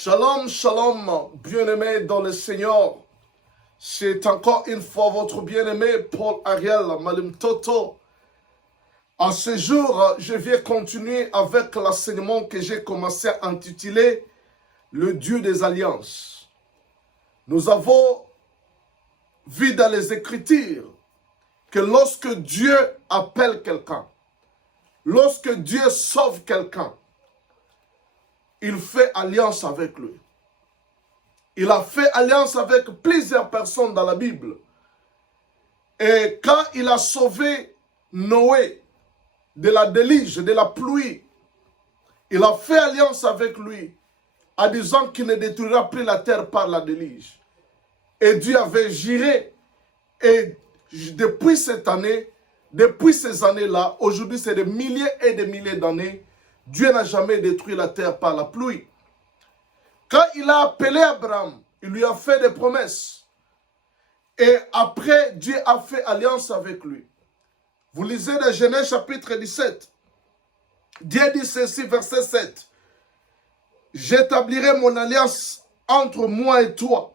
Shalom, shalom, bien-aimés dans le Seigneur. C'est encore une fois votre bien-aimé Paul Ariel Malim Toto. À ce jour, je vais continuer avec l'enseignement que j'ai commencé à intituler Le Dieu des Alliances. Nous avons vu dans les Écritures que lorsque Dieu appelle quelqu'un, lorsque Dieu sauve quelqu'un, il fait alliance avec lui. Il a fait alliance avec plusieurs personnes dans la Bible. Et quand il a sauvé Noé de la déluge, de la pluie, il a fait alliance avec lui en disant qu'il ne détruira plus la terre par la déluge. Et Dieu avait juré. Et depuis cette année, depuis ces années-là, aujourd'hui c'est des milliers et des milliers d'années, Dieu n'a jamais détruit la terre par la pluie. Quand il a appelé Abraham, il lui a fait des promesses. Et après, Dieu a fait alliance avec lui. Vous lisez dans Genèse chapitre 17. Dieu dit ceci, verset 7. J'établirai mon alliance entre moi et toi,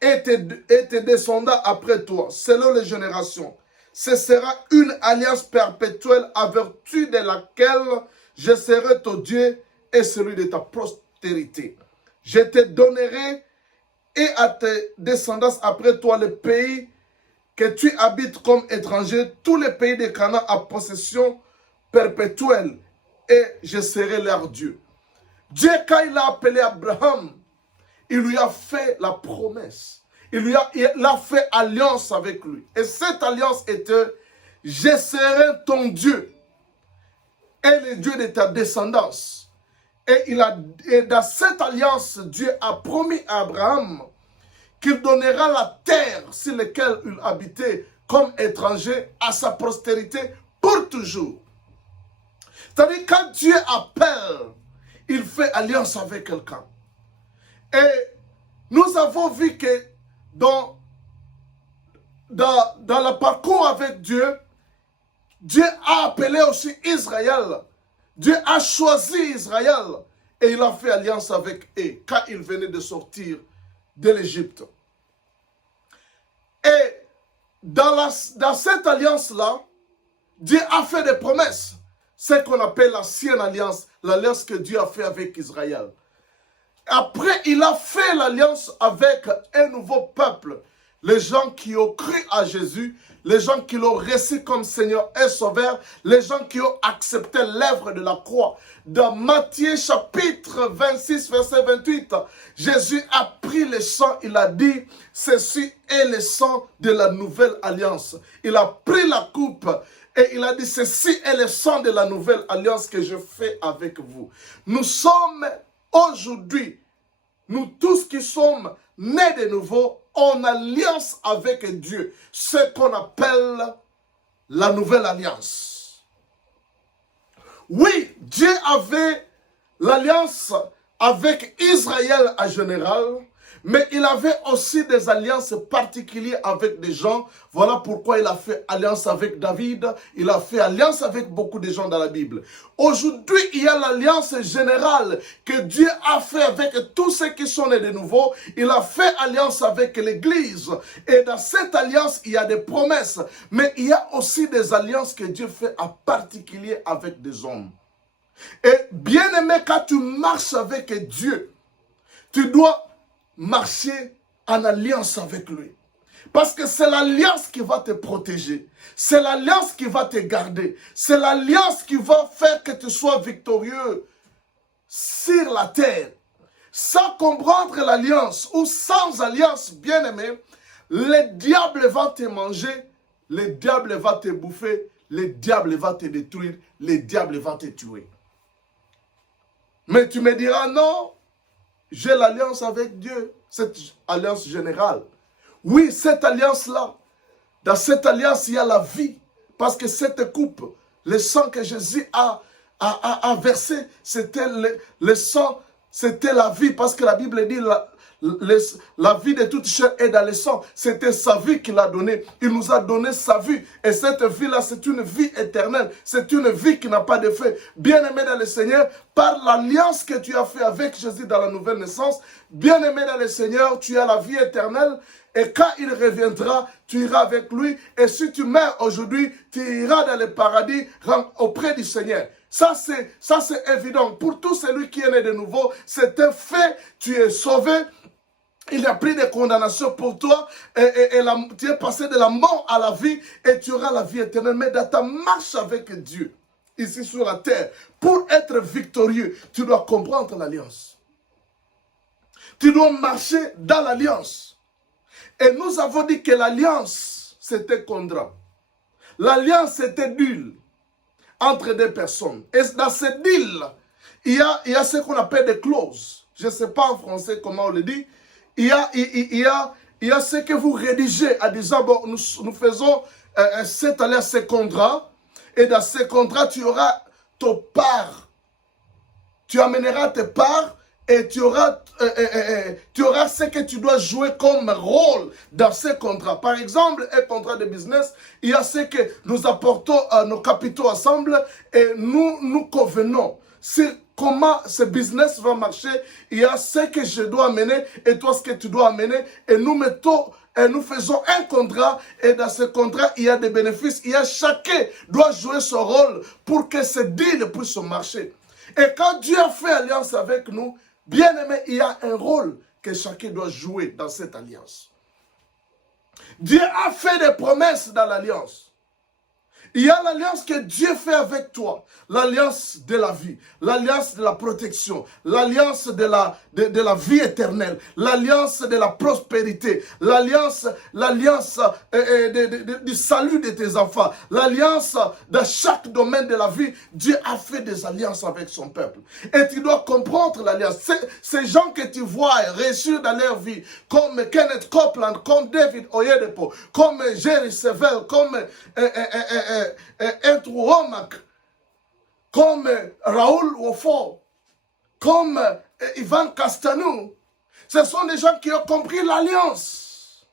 et tes descendants après toi, selon les générations. Ce sera une alliance perpétuelle à vertu de laquelle je serai ton Dieu et celui de ta postérité. Je te donnerai et à tes descendants après toi le pays que tu habites comme étranger, tous les pays de Canaan à possession perpétuelle, et je serai leur Dieu. Dieu, quand il a appelé Abraham, il lui a fait la promesse. Il a fait alliance avec lui. Et cette alliance était, je serai ton Dieu et le Dieu de ta descendance. Et dans cette alliance, Dieu a promis à Abraham qu'il donnera la terre sur laquelle il habitait comme étranger à sa postérité pour toujours. C'est-à-dire, quand Dieu appelle, il fait alliance avec quelqu'un. Et nous avons vu que dans le parcours avec Dieu, Dieu a appelé aussi Israël. Dieu a choisi Israël et il a fait alliance avec eux quand il venait de sortir de l'Égypte. Et dans cette alliance-là, Dieu a fait des promesses. Ce qu'on appelle l'ancienne alliance, l'alliance que Dieu a fait avec Israël. Après, il a fait l'alliance avec un nouveau peuple. Les gens qui ont cru à Jésus, les gens qui l'ont reçu comme Seigneur et Sauveur, les gens qui ont accepté l'œuvre de la croix. Dans Matthieu chapitre 26, verset 28, Jésus a pris le sang, il a dit, ceci est le sang de la nouvelle alliance. Il a pris la coupe et il a dit, ceci est le sang de la nouvelle alliance que je fais avec vous. Nous sommes aujourd'hui, nous tous qui sommes nés de nouveau, en alliance avec Dieu, ce qu'on appelle la nouvelle alliance. Oui, Dieu avait l'alliance avec Israël en général, mais il avait aussi des alliances particulières avec des gens. Voilà pourquoi il a fait alliance avec David. Il a fait alliance avec beaucoup de gens dans la Bible. Aujourd'hui, il y a l'alliance générale que Dieu a fait avec tous ceux qui sont nés de nouveau. Il a fait alliance avec l'Église. Et dans cette alliance, il y a des promesses. Mais il y a aussi des alliances que Dieu fait en particulier avec des hommes. Et bien aimé, quand tu marches avec Dieu, tu dois marcher en alliance avec lui. Parce que c'est l'alliance qui va te protéger. C'est l'alliance qui va te garder. C'est l'alliance qui va faire que tu sois victorieux sur la terre. Sans comprendre l'alliance ou sans alliance, bien aimé, le diable va te manger, le diable va te bouffer, le diable va te détruire, le diable va te tuer. Mais tu me diras non, j'ai l'alliance avec Dieu, cette alliance générale. Oui, cette alliance-là, dans cette alliance, il y a la vie. Parce que cette coupe, le sang que Jésus a versé, c'était le sang, c'était la vie, parce que la Bible dit la vie de toute chair est dans le sang. C'était sa vie qu'il a donnée. Il nous a donné sa vie. Et cette vie-là, c'est une vie éternelle. C'est une vie qui n'a pas de fin. Bien-aimé dans le Seigneur, par l'alliance que tu as fait avec Jésus dans la nouvelle naissance, bien-aimé dans le Seigneur, tu as la vie éternelle. Et quand il reviendra, tu iras avec lui. Et si tu meurs aujourd'hui, tu iras dans le paradis auprès du Seigneur. Ça, c'est évident. Pour tout celui qui est né de nouveau, c'est un fait. Tu es sauvé. Il n'y a plus de condamnation pour toi. Tu es passé de la mort à la vie et tu auras la vie éternelle. Mais dans ta marche avec Dieu, ici sur la terre, pour être victorieux, tu dois comprendre l'alliance. Tu dois marcher dans l'alliance. Et nous avons dit que l'alliance, c'était contrat. L'alliance, c'était deal entre deux personnes. Et dans cette deal, il y a ce qu'on appelle des clauses. Je ne sais pas en français comment on le dit. Il y a ce que vous rédigez en disant, bon, nous faisons cette alliance, ce contrat. Et dans ce contrat, tu auras ta part. Tu amèneras tes parts. Et tu auras ce que tu dois jouer comme rôle dans ce contrat. Par exemple, un contrat de business, il y a ce que nous apportons nos capitaux ensemble et nous convenons. C'est comment ce business va marcher. Il y a ce que je dois amener et toi ce que tu dois amener. Et nous mettons et nous faisons un contrat et dans ce contrat, il y a des bénéfices. Chacun doit jouer son rôle pour que ce deal puisse marcher. Et quand Dieu a fait alliance avec nous, bien aimé, il y a un rôle que chacun doit jouer dans cette alliance. Dieu a fait des promesses dans l'alliance. Il y a l'alliance que Dieu fait avec toi. L'alliance de la vie, l'alliance de la protection, l'alliance de la vie éternelle, l'alliance de la prospérité, l'alliance du salut de tes enfants, l'alliance dans chaque domaine de la vie. Dieu a fait des alliances avec son peuple. Et tu dois comprendre l'alliance. Ces gens que tu vois réussir dans leur vie, comme Kenneth Copeland, comme David Oyedepo, comme Jerry Savelle, comme Andrew Womack, comme Raoul Wofford, comme Ivan Castanou, ce sont des gens qui ont compris l'alliance.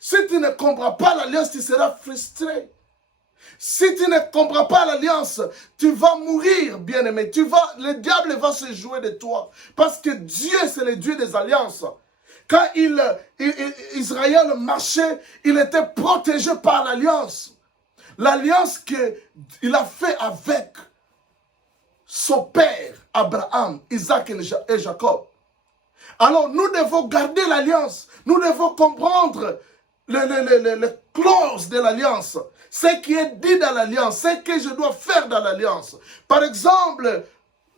Si tu ne comprends pas l'alliance, tu seras frustré. Si tu ne comprends pas l'alliance, tu vas mourir, bien-aimé. Le diable va se jouer de toi. Parce que Dieu, c'est le Dieu des alliances. Quand Israël marchait, il était protégé par l'alliance. L'alliance qu'il a fait avec son père, Abraham, Isaac et Jacob. Alors, nous devons garder l'alliance. Nous devons comprendre les clauses de l'alliance. Ce qui est dit dans l'alliance, ce que je dois faire dans l'alliance. Par exemple,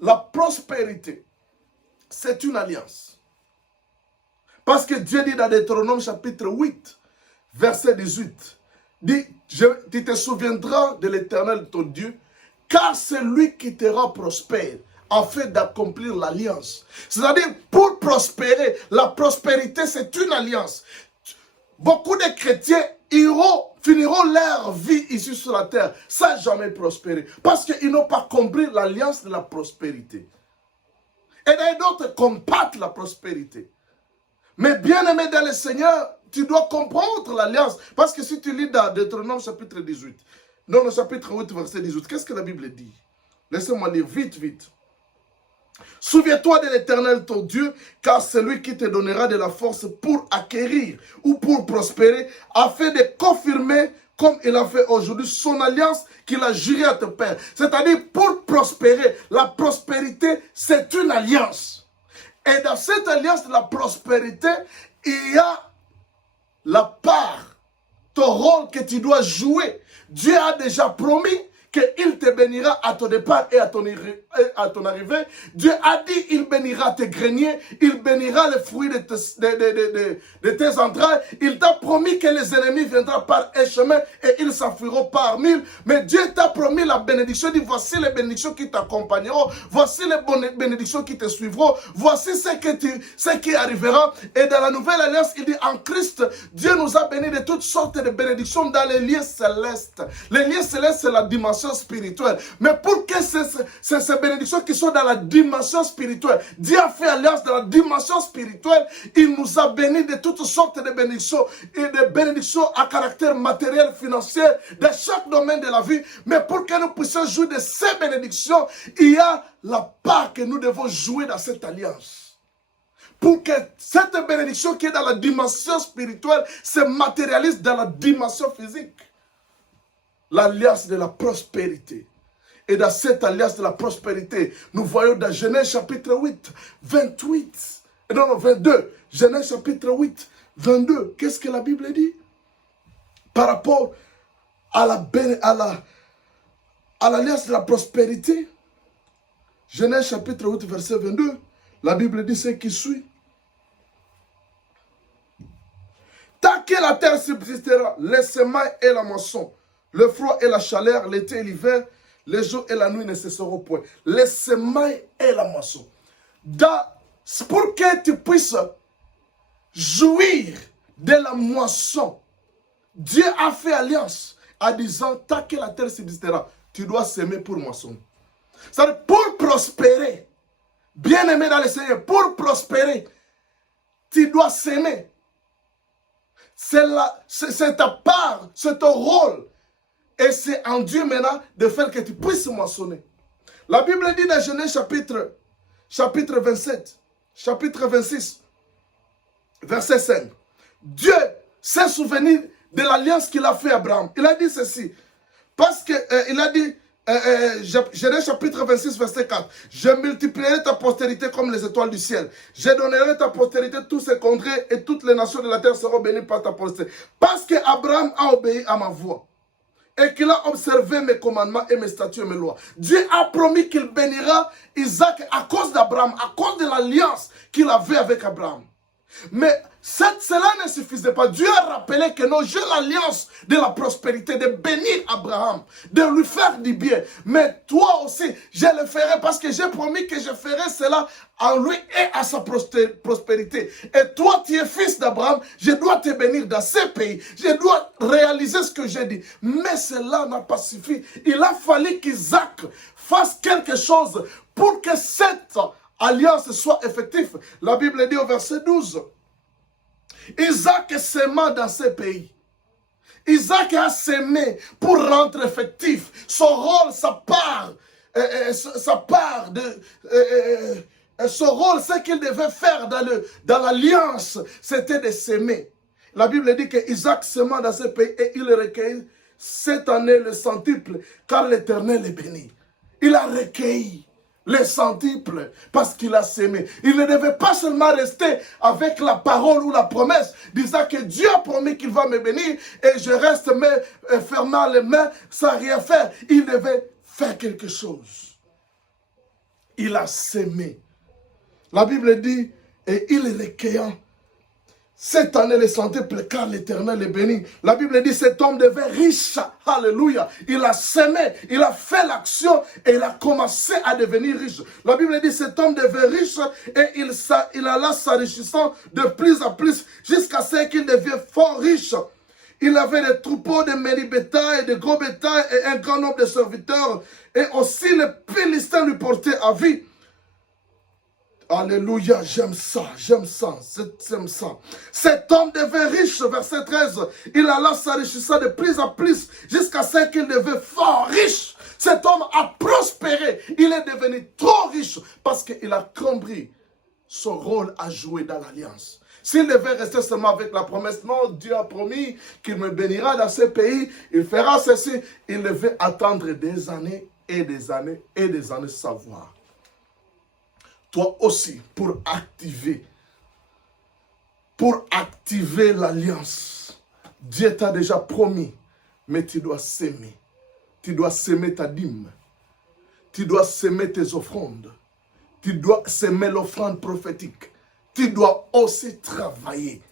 la prospérité, c'est une alliance. Parce que Dieu dit dans Deutéronome chapitre 8, verset 18, dit, tu te souviendras de l'Éternel ton Dieu, car c'est lui qui te rend prospère, afin d'accomplir l'alliance. C'est-à-dire, pour prospérer, la prospérité, c'est une alliance. Beaucoup de chrétiens finiront leur vie ici sur la terre sans jamais prospérer, parce qu'ils n'ont pas compris l'alliance de la prospérité. Et d'autres combattent la prospérité. Mais bien aimé dans le Seigneur, tu dois comprendre l'alliance. Parce que si tu lis dans Deutéronome chapitre 18, dans le chapitre 8, verset 18, qu'est-ce que la Bible dit? Laissez-moi lire vite. Souviens-toi de l'Éternel ton Dieu, car c'est lui qui te donnera de la force pour acquérir ou pour prospérer, afin de confirmer, comme il a fait aujourd'hui, son alliance qu'il a juré à ton père. C'est-à-dire, pour prospérer, la prospérité, c'est une alliance. Et dans cette alliance de la prospérité, il y a la part, ton rôle que tu dois jouer. Dieu a déjà promis qu'il te bénira à ton départ et à ton arrivée. Dieu a dit il bénira tes greniers, il bénira les fruits de tes entrailles. Il t'a promis que les ennemis viendront par un chemin et ils s'enfuiront par mille. Mais Dieu t'a promis la bénédiction. Il dit voici les bénédictions qui t'accompagneront, voici les bénédictions qui te suivront, voici ce qui arrivera. Et dans la nouvelle alliance, il dit en Christ, Dieu nous a bénis de toutes sortes de bénédictions dans les lieux célestes. Les lieux célestes, c'est la dimension dimension spirituelle. Mais pour que ces bénédictions qui sont dans la dimension spirituelle, Dieu a fait alliance dans la dimension spirituelle. Il nous a bénis de toutes sortes de bénédictions et de bénédictions à caractère matériel, financier, dans chaque domaine de la vie. Mais pour que nous puissions jouir de ces bénédictions, il y a la part que nous devons jouer dans cette alliance. Pour que cette bénédiction qui est dans la dimension spirituelle se matérialise dans la dimension physique. L'alliance de la prospérité. Et dans cette alliance de la prospérité, nous voyons dans Genèse chapitre 8, 28, non, 22, Genèse chapitre 8, 22, qu'est-ce que la Bible dit? Par rapport à l'alliance de la prospérité, Genèse chapitre 8, verset 22, la Bible dit ce qui suit. Tant que la terre subsistera, les semailles et la moisson, le froid et la chaleur, l'été et l'hiver, les jours et la nuit ne cesseront point. Les semailles et la moisson. Pour que tu puisses jouir de la moisson, Dieu a fait alliance en disant, tant que la terre subsistera, tu dois s'aimer pour moissonner. C'est-à-dire, pour prospérer, bien aimé dans le Seigneur, pour prospérer, tu dois s'aimer. C'est ta part, c'est ton rôle. Et c'est en Dieu maintenant de faire que tu puisses moissonner. La Bible dit dans Genèse chapitre 27, chapitre 26, verset 5. Dieu s'est souvenu de l'alliance qu'il a fait à Abraham. Il a dit ceci. Parce qu'il a dit, Genèse chapitre 26, verset 4. Je multiplierai ta postérité comme les étoiles du ciel. Je donnerai ta postérité tous ses contrées et toutes les nations de la terre seront bénies par ta postérité. Parce qu'Abraham a obéi à ma voix et qu'il a observé mes commandements et mes statuts et mes lois. Dieu a promis qu'il bénira Isaac à cause d'Abraham, à cause de l'alliance qu'il avait avec Abraham. Mais cela ne suffisait pas. Dieu a rappelé que non, j'ai l'alliance de la prospérité, de bénir Abraham, de lui faire du bien. Mais toi aussi, je le ferai parce que j'ai promis que je ferai cela en lui et à sa prospérité. Et toi, tu es fils d'Abraham, je dois te bénir dans ce pays. Je dois réaliser ce que j'ai dit. Mais cela n'a pas suffi. Il a fallu qu'Isaac fasse quelque chose pour que cette alliance soit effective. La Bible dit au verset 12. Isaac s'aima dans ce pays. Isaac a s'aimé pour rendre effectif son rôle, sa part son rôle, ce qu'il devait faire dans l'alliance, c'était de s'aimer. La Bible dit que Isaac s'aima dans ce pays et il recueillit cette année le centuple, car l'Éternel est béni. Il a recueilli les centuples parce qu'il a s'aimé. Il ne devait pas seulement rester avec la parole ou la promesse disant que Dieu a promis qu'il va me bénir et je reste fermant les mains sans rien faire. Il devait faire quelque chose. Il a s'aimé. La Bible dit, et il est recueillant cette année les centuples, car l'Éternel est béni. La Bible dit, cet homme devait riche. Alléluia. Il a s'aimé, il a fait l'action et il a commencé à devenir riche. La Bible dit, cet homme devait riche et il alla s'enrichissant de plus en plus jusqu'à ce qu'il devienne fort riche. Il avait des troupeaux de menus bétail, de gros bétail et un grand nombre de serviteurs. Et aussi les Philistins lui portaient avis. Alléluia, j'aime ça, j'aime ça. Cet homme devint riche, verset 13. Il alla s'enrichissant de plus en plus jusqu'à ce qu'il devint fort riche. Cet homme a prospéré. Il est devenu trop riche parce qu'il a compris son rôle à jouer dans l'alliance. S'il devait rester seulement avec la promesse, non, Dieu a promis qu'il me bénira dans ce pays, il fera ceci. Il devait attendre des années et des années et des années savoir. Toi aussi, pour activer l'alliance, Dieu t'a déjà promis, mais tu dois s'aimer. Tu dois s'aimer ta dîme. Tu dois s'aimer tes offrandes. Tu dois s'aimer l'offrande prophétique. Tu dois aussi travailler.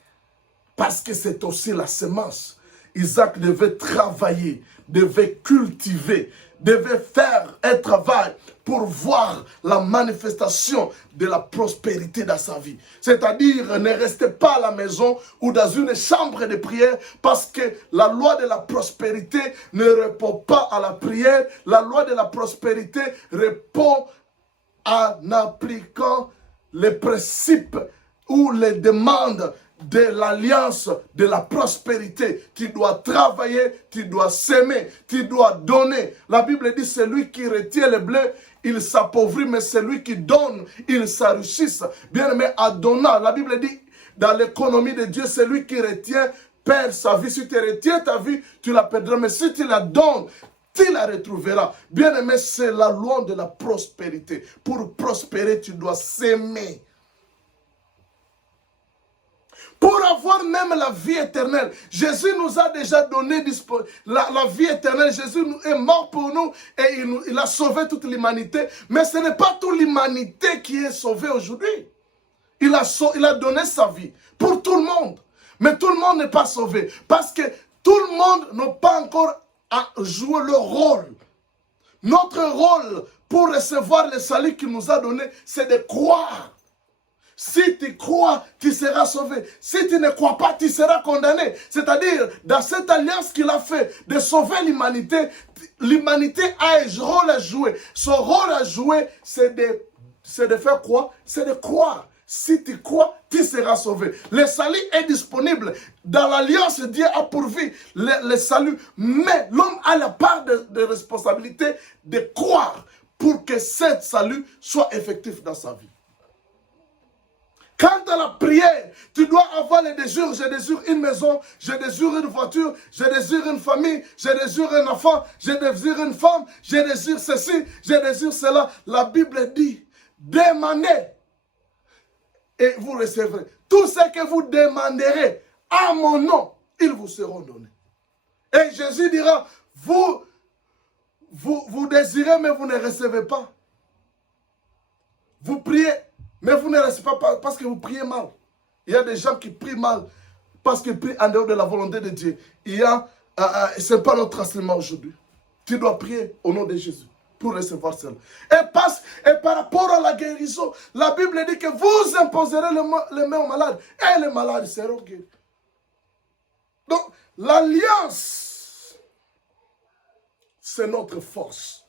Parce que c'est aussi la semence. Isaac devait travailler, devait cultiver, devait faire un travail pour voir la manifestation de la prospérité dans sa vie. C'est-à-dire, ne restez pas à la maison ou dans une chambre de prière parce que la loi de la prospérité ne répond pas à la prière. La loi de la prospérité répond en appliquant les principes ou les demandes de l'alliance de la prospérité. Tu dois travailler, tu dois s'aimer, tu dois donner. La Bible dit, celui qui retient le blé, il s'appauvrit, mais celui qui donne, il s'enrichisse. Bien aimé, en donnant, la Bible dit, dans l'économie de Dieu, celui qui retient perd sa vie. Si tu retiens ta vie, tu la perdras, mais si tu la donnes, tu la retrouveras. Bien aimé, c'est la loi de la prospérité. Pour prospérer, tu dois s'aimer. Pour avoir même la vie éternelle, Jésus nous a déjà donné la vie éternelle. Jésus est mort pour nous et il a sauvé toute l'humanité. Mais ce n'est pas toute l'humanité qui est sauvée aujourd'hui. Il a donné sa vie pour tout le monde. Mais tout le monde n'est pas sauvé. Parce que tout le monde n'a pas encore joué leur rôle. Notre rôle pour recevoir le salut qu'il nous a donné, c'est de croire. Si tu crois, tu seras sauvé. Si tu ne crois pas, tu seras condamné. C'est-à-dire, dans cette alliance qu'il a fait de sauver l'humanité, l'humanité a un rôle à jouer. Son rôle à jouer, c'est de faire quoi? C'est de croire. Si tu crois, tu seras sauvé. Le salut est disponible. Dans l'alliance, Dieu a pourvu le salut. Mais l'homme a la part de responsabilité de croire pour que ce salut soit effectif dans sa vie. Quant à la prière, tu dois avoir les désirs. Je désire une maison, je désire une voiture, je désire une famille, je désire un enfant, je désire une femme, je désire ceci, je désire cela. La Bible dit, demandez et vous recevrez. Tout ce que vous demanderez à mon nom, ils vous seront donnés. Et Jésus dira, vous désirez mais vous ne recevez pas. Vous priez. Mais vous ne restez pas parce que vous priez mal. Il y a des gens qui prient mal parce qu'ils prient en dehors de la volonté de Dieu. Ce n'est pas notre enseignement aujourd'hui. Tu dois prier au nom de Jésus pour recevoir cela. Et par rapport à la guérison, la Bible dit que vous imposerez les mains aux malades et les malades seront guéris. Donc, l'alliance, c'est notre force.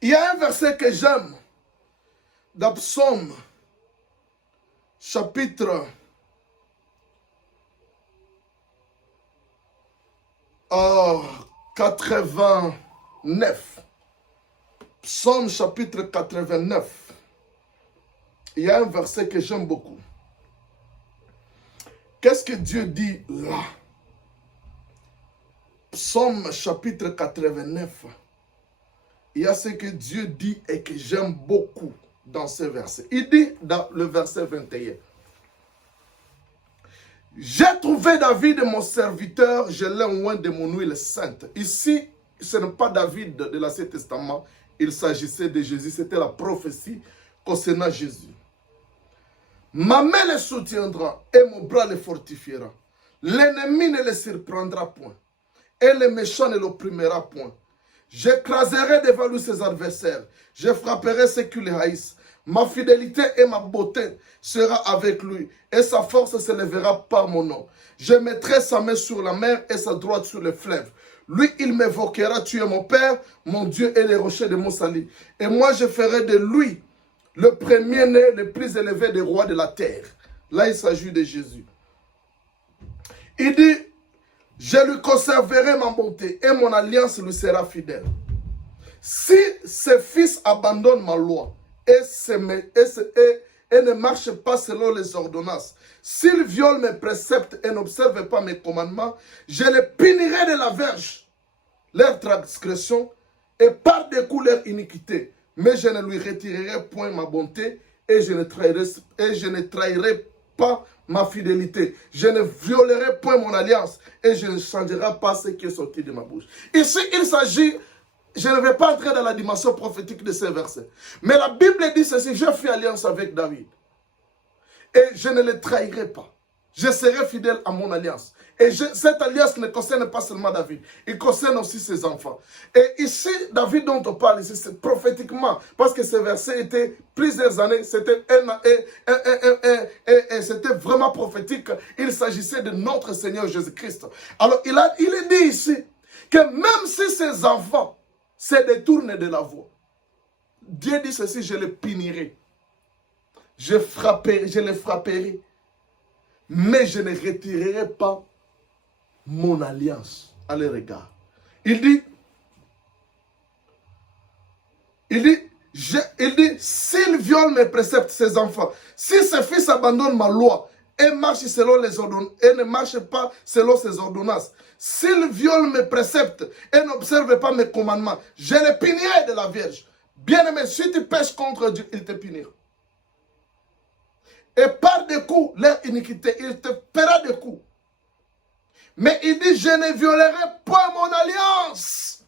Il y a un verset que j'aime. Dans Psaume, chapitre 89. Psaume, chapitre 89. Il y a un verset que j'aime beaucoup. Qu'est-ce que Dieu dit là? Psaume, chapitre 89. Il y a ce que Dieu dit et que j'aime beaucoup. Dans ce verset. Il dit dans le verset 21. J'ai trouvé David, mon serviteur, je l'ai oint de mon huile sainte. Ici, ce n'est pas David de l'Ancien Testament, il s'agissait de Jésus, c'était la prophétie concernant Jésus. Ma main le soutiendra et mon bras le fortifiera. L'ennemi ne le surprendra point et le méchant ne l'opprimera point. J'écraserai devant lui ses adversaires. Je frapperai ceux qui le haïssent. Ma fidélité et ma beauté sera avec lui. Et sa force se lèvera par mon nom. Je mettrai sa main sur la mer et sa droite sur le fleuve. Lui, il m'évoquera, tu es mon Père, mon Dieu et les rochers de mon salut. Et moi, je ferai de lui le premier-né, le plus élevé des rois de la terre. Là, il s'agit de Jésus. Il dit, je lui conserverai ma bonté et mon alliance lui sera fidèle. Si ses fils abandonnent ma loi et ne marchent pas selon les ordonnances, s'ils violent mes préceptes et n'observent pas mes commandements, je les punirai de la verge, leur transgression, et par des coups leur iniquité. Mais je ne lui retirerai point ma bonté et je ne trahirai pas ma fidélité. Je ne violerai point mon alliance et je ne changerai pas ce qui est sorti de ma bouche. Ici, il s'agit, je ne vais pas entrer dans la dimension prophétique de ces versets. Mais la Bible dit ceci, j'ai fait alliance avec David. Et je ne le trahirai pas. Je serai fidèle à mon alliance. Et cette alliance ne concerne pas seulement David, il concerne aussi ses enfants. Et ici, David dont on parle ici, c'est prophétiquement, parce que ce verset était plusieurs années, c'était c'était vraiment prophétique. Il s'agissait de notre Seigneur Jésus-Christ. Alors, il est dit ici que même si ses enfants se détournent de la voie, Dieu dit ceci, je les punirai. Je les frapperai. Mais je ne retirerai pas mon alliance à leur égard. Il dit, s'ils violent mes préceptes, ses enfants, si ses fils abandonnent ma loi et marchent selon les ordonnances, et ne marchent pas selon ses ordonnances, s'ils violent mes préceptes et n'observent pas mes commandements, je les punirai de la Vierge. Bien-aimé, si tu pèches contre Dieu, il te punira. Et par des coups, leur iniquité, il te paiera des coups. Mais il dit, je ne violerai pas mon alliance.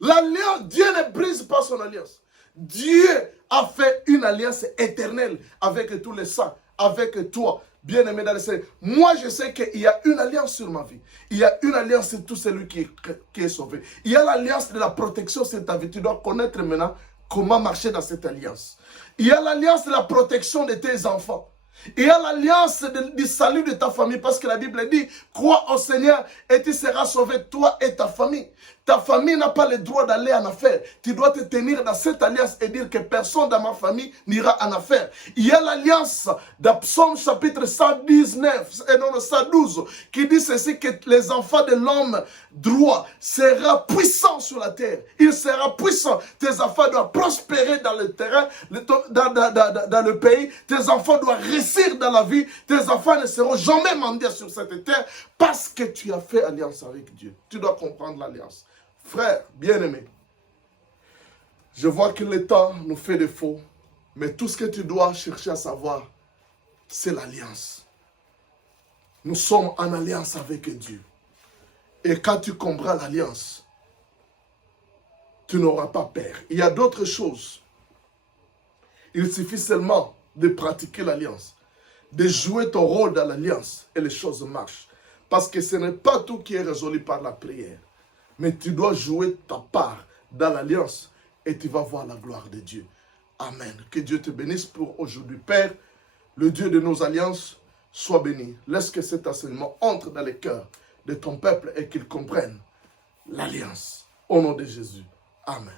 L'alliance, Dieu ne brise pas son alliance. Dieu a fait une alliance éternelle avec tous les saints, avec toi, bien-aimé dans le Seigneur. Moi, je sais qu'il y a une alliance sur ma vie. Il y a une alliance sur tout celui qui est sauvé. Il y a l'alliance de la protection sur ta vie. Tu dois connaître maintenant comment marcher dans cette alliance. Il y a l'alliance de la protection de tes enfants. Il y a l'alliance du salut de ta famille, parce que la Bible dit, crois au Seigneur et tu seras sauvé, toi et ta famille. Ta famille n'a pas le droit d'aller en affaire. Tu dois te tenir dans cette alliance et dire que personne dans ma famille n'ira en affaire. Il y a l'alliance de Psaume chapitre 119, et non 112, qui dit ceci, que les enfants de l'homme droit seront puissants sur la terre. Il sera puissant. Tes enfants doivent prospérer dans le terrain, dans le pays. Tes enfants doivent réussir dans la vie. Tes enfants ne seront jamais mendiants sur cette terre parce que tu as fait alliance avec Dieu. Tu dois comprendre l'alliance. Frère, bien-aimé, je vois que le temps nous fait défaut, mais tout ce que tu dois chercher à savoir, c'est l'alliance. Nous sommes en alliance avec Dieu. Et quand tu comprends l'alliance, tu n'auras pas peur. Il y a d'autres choses. Il suffit seulement de pratiquer l'alliance, de jouer ton rôle dans l'alliance et les choses marchent. Parce que ce n'est pas tout qui est résolu par la prière. Mais tu dois jouer ta part dans l'alliance et tu vas voir la gloire de Dieu. Amen. Que Dieu te bénisse pour aujourd'hui. Père, le Dieu de nos alliances, sois béni. Laisse que cet enseignement entre dans les cœurs de ton peuple et qu'ils comprennent l'alliance. Au nom de Jésus. Amen.